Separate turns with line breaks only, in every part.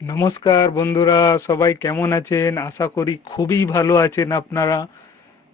নমস্কার বন্ধুরা, সবাই কেমন আছেন? আশা করি খুবই ভালো আছেন আপনারা।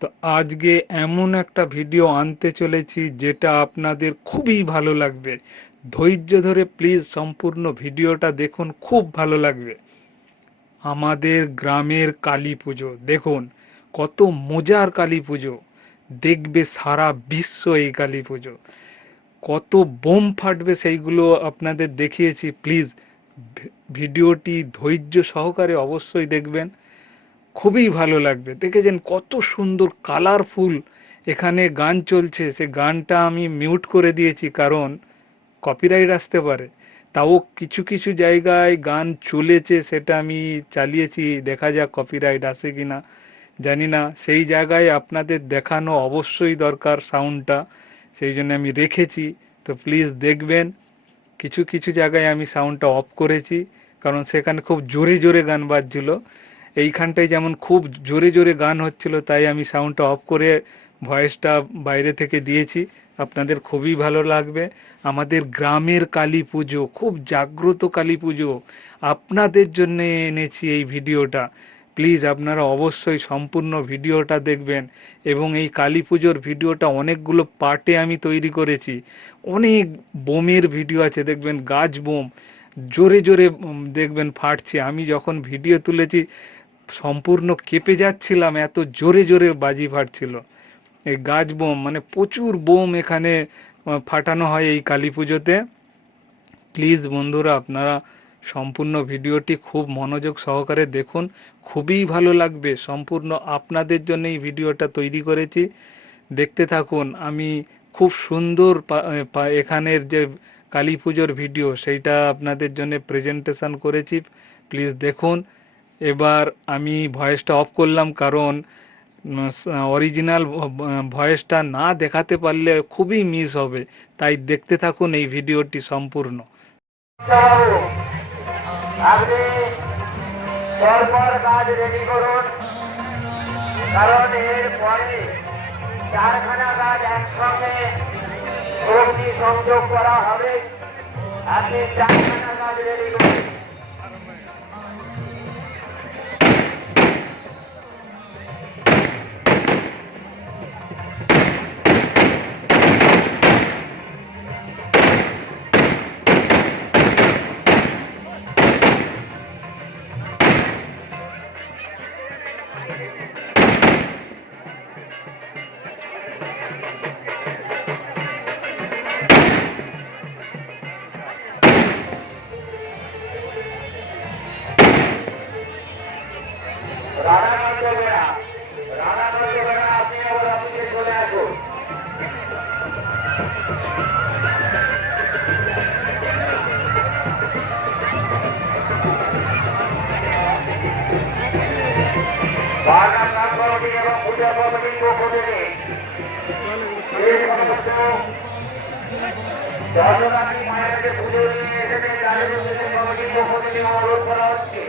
তো আজকে এমন একটা ভিডিও আনতে চলেছি যেটা আপনাদের খুবই ভালো লাগবে। ধৈর্য ধরে প্লিজ সম্পূর্ণ ভিডিওটা দেখুন, খুব ভালো লাগবে। আমাদের গ্রামের কালী পুজো, দেখুন, কত মজার কালী পুজো। দেখবে সারা বিশ্ব এই কালী পুজো। কত বোম ফাটবে সেইগুলো আপনাদের দেখিয়েছি, প্লিজ। ভিডিওটি ধৈর্য সহকারে অবশ্যই দেখবেন। খুবই ভালো লাগবে। দেখেছেন কত সুন্দর কালারফুল এখানে গান চলছে। সে গানটা আমি মিউট করে দিয়েছি কারণ কপিরাইট আসতে পারে। তাও কিছু কিছু জায়গায় গান চলেছে সেটা আমি চালিয়েছি। দেখা যাক কপিরাইট আসে কি না জানি না। সেই জায়গায় আপনাদের দেখানো অবশ্যই দরকার সাউন্ডটা সেই জন্য আমি রেখেছি। তো প্লিজ দেখবেন। কিছু কিছু জায়গায় আমি সাউন্ডটা অফ করেছি, কারণ সেখানে খুব জোরে জোরে গান বাজছিল। এইখানটায় যেমন খুব জোরে জোরে গান হচ্ছিল, তাই আমি সাউন্ডটা অফ করে ভয়েসটা বাইরে থেকে দিয়েছি। আপনাদের খুবই ভালো লাগবে। আমাদের গ্রামের কালী পুজো, খুব জাগ্রত কালী পুজো। আপনাদের জন্য এনেছি এই ভিডিওটা। প্লিজ আপনারা অবশ্যই সম্পূর্ণ ভিডিওটা দেখবেন এবং এই কালী পুজোর ভিডিওটা অনেকগুলো পার্টে আমি তৈরি করেছি। অনেক বোমের ভিডিও আছে, দেখবেন গাছ বোম। জোরে জোরে দেখবেন ফাটছে। আমি যখন ভিডিও তুলেছি, সম্পূর্ণ কেঁপে যাচ্ছিলাম, এত জোরে জোরে বাজি ফাটছিল। এই গাছ বোম মানে প্রচুর বোম এখানে ফাটানো হয় এই কালী পুজোতে। প্লিজ বন্ধুরা, আপনারা সম্পূর্ণ ভিডিওটি খুব মনোযোগ সহকারে দেখুন। খুবই ভালো লাগবে। সম্পূর্ণ আপনাদের জন্য এই ভিডিওটা তৈরি করেছি। দেখতে থাকুন, আমি খুব সুন্দর এখানের যে কালী পুজোর ভিডিও, সেইটা আপনাদের জন্য প্রেজেন্টেশন করেছি। প্লিজ দেখুন। এবার আমি ভয়েসটা অফ করলাম কারণ অরিজিনাল ভয়েসটা না দেখাতে পারলে খুবই মিস হবে। তাই দেখতে থাকুন এই ভিডিওটি সম্পূর্ণ।
আপনি পরপর কাজ রেডি করুন। কারণ এর পরে চারখানা কাজ একসঙ্গে অগ্নি সংযোগ করা হবে। আপনি চারখানা কাজ রেডি করুন। করতে বেড়া রানা করতে বেড়া আপনি আবার অফিসে চলে আসুন এবং পূজা কমিটির পক্ষ থেকে এই সমস্ত পুজো নিয়ে এসেছে তাদের থেকে অনুরোধ করা হচ্ছে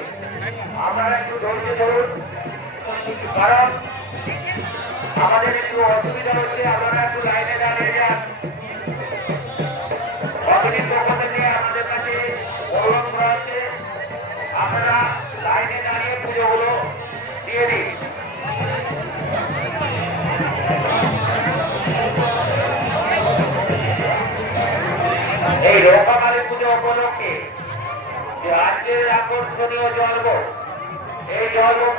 আপনারা একটু ধৈর্য ধরুন। কারণ আমাদের একটু অসুবিধা হচ্ছে, আপনারা একটু লাইনে দাঁড়িয়ে যান। পক্ষ থেকে আমাদের কাছে অনুরোধ করা হচ্ছে লাইনে দাঁড়িয়ে পুজোগুলো দিয়ে দিন। এই লোকামালী পুজো উপলক্ষে যে রাজ্যের আকর্ষণীয় জন্ম এই জন্মটি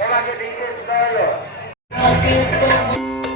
বিশেষ করালো